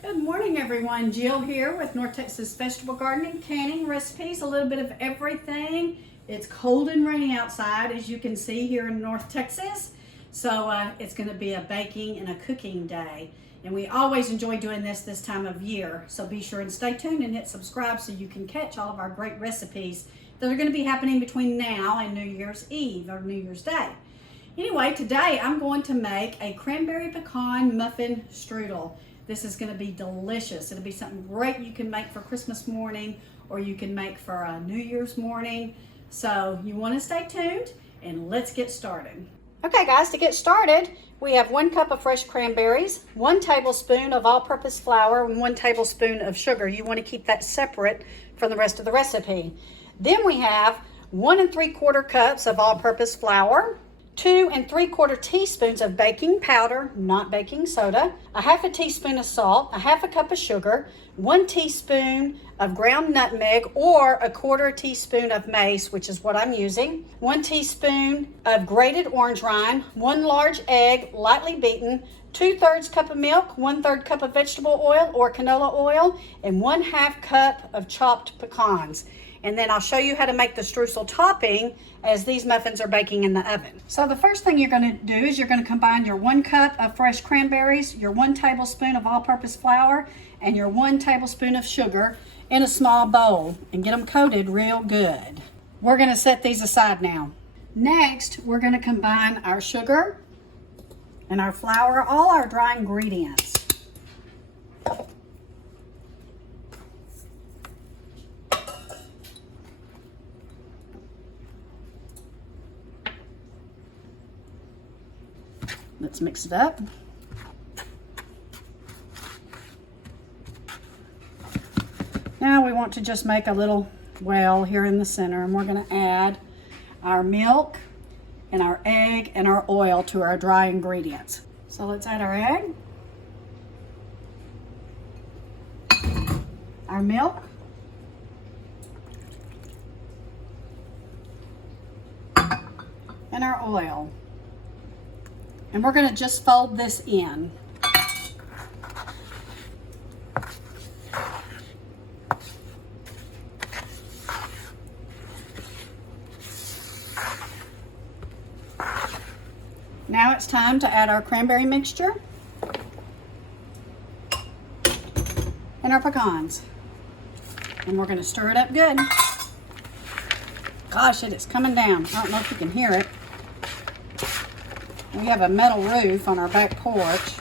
Good morning, everyone. Jill here with North Texas Vegetable Gardening, canning recipes, a little bit of everything. It's cold and rainy outside, as you can see here in North Texas. So it's going to be a baking and a cooking day. And we always enjoy doing this time of year. So be sure and stay tuned and hit subscribe so you can catch all of our great recipes that are going to be happening between now and New Year's Eve or New Year's Day. Anyway, today I'm going to make a cranberry-pecan muffin strudel. This is going to be delicious. It'll be something great you can make for Christmas morning or you can make for a New Year's morning. So you want to stay tuned and let's get started. Okay guys, to get started, we have 1 cup of fresh cranberries, 1 tablespoon of all-purpose flour, and 1 tablespoon of sugar. You want to keep that separate from the rest of the recipe. Then we have 1 3/4 cups of all-purpose flour, 2 3/4 teaspoons of baking powder, not baking soda, a 1/2 teaspoon of salt, a 1/2 cup of sugar, 1 teaspoon of ground nutmeg or 1/4 teaspoon of mace, which is what I'm using, 1 teaspoon of grated orange rind, 1 large egg, lightly beaten, 2/3 cup of milk, 1/3 cup of vegetable oil or canola oil, and 1/2 cup of chopped pecans. And then I'll show you how to make the streusel topping as these muffins are baking in the oven. So the first thing you're going to do is you're going to combine your 1 cup of fresh cranberries, your 1 tablespoon of all-purpose flour, and your 1 tablespoon of sugar in a small bowl and get them coated real good. We're going to set these aside now. Next, we're going to combine our sugar and our flour, all our dry ingredients. Let's mix it up. Now we want to just make a little well here in the center, and we're going to add our milk and our egg and our oil to our dry ingredients. So let's add our egg, our milk, and our oil. And we're going to just fold this in. Now it's time to add our cranberry mixture and our pecans. And we're going to stir it up good. Gosh, it is coming down. I don't know if you can hear it. We have a metal roof on our back porch.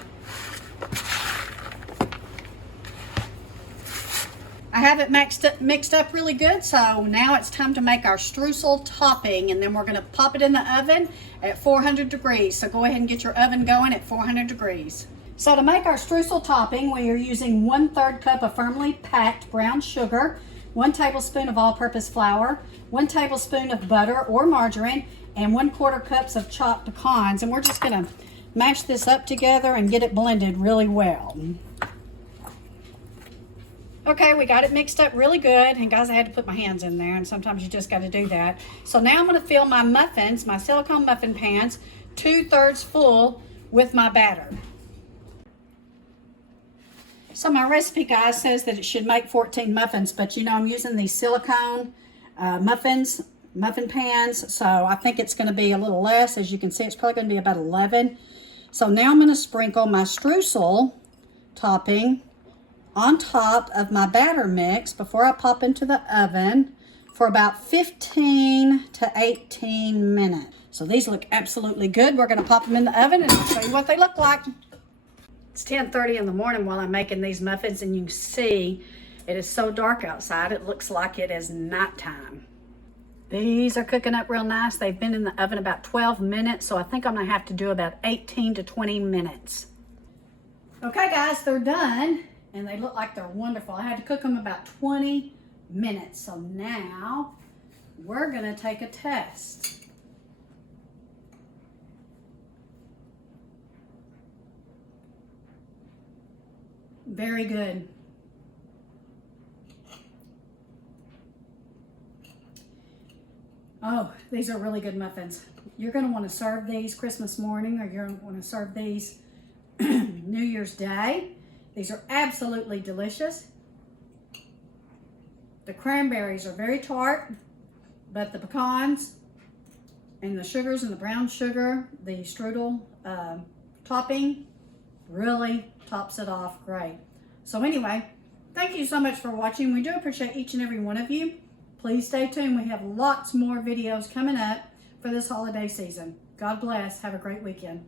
I have it mixed up really good, so now it's time to make our streusel topping, and then we're going to pop it in the oven at 400 degrees. So go ahead and get your oven going at 400 degrees. So to make our streusel topping, we are using 1/3 cup of firmly packed brown sugar, 1 tablespoon of all-purpose flour, 1 tablespoon of butter or margarine, and 1/4 cups of chopped pecans. And we're just going to mash this up together and get it blended really well. Okay, we got it mixed up really good. And guys, I had to put my hands in there, and sometimes you just got to do that. So now I'm going to fill my muffins, my silicone muffin pans, 2/3 full with my batter. So my recipe, guys, says that it should make 14 muffins, but you know, I'm using these silicone muffin pans, so I think it's going to be a little less. As you can see, it's probably going to be about 11. So now I'm going to sprinkle my streusel topping on top of my batter mix before I pop into the oven for about 15 to 18 minutes. So these look absolutely good. We're going to pop them in the oven and I'll show you what they look like. It's 10:30 in the morning while I'm making these muffins, and you can see it is so dark outside. It looks like it is nighttime. These are cooking up real nice. They've been in the oven about 12 minutes, so I think I'm going to have to do about 18 to 20 minutes. Okay, guys, they're done, and they look like they're wonderful. I had to cook them about 20 minutes, so now we're going to take a test. Very good. Oh, these are really good muffins. You're going to want to serve these Christmas morning, or you're going to want to serve these New Year's Day. These are absolutely delicious. The cranberries are very tart, but the pecans and the sugars and the brown sugar, the strudel topping really tops it off great. So anyway, thank you so much for watching. We do appreciate each and every one of you. Please stay tuned. We have lots more videos coming up for this holiday season. God bless. Have a great weekend.